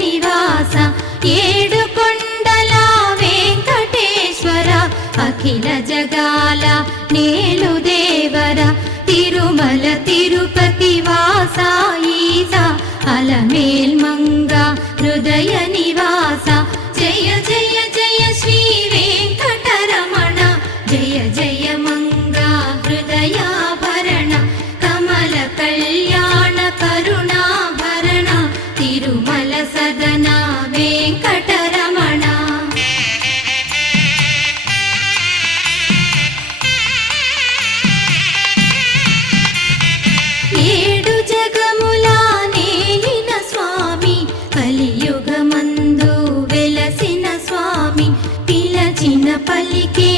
నివాస ఏడు కొండల వెంకటేశ్వర అఖిల జగాల నేలు దేవర తిరుమల తిరుపతి వాస ఈస అలమేల్ మంగ హృదయ నివాస జయ జయ జయ శ్రీ వెంకటరమణ జయ జయ మంగ హృదయాభరణ కమల కళ్యాణ కరుణాభరణ తిరుమల సదన వెంకటరమణ ఏడు జగముల నేలిన స్వామి కలియుగమందు వెలసిన స్వామి పిలచిన పలికే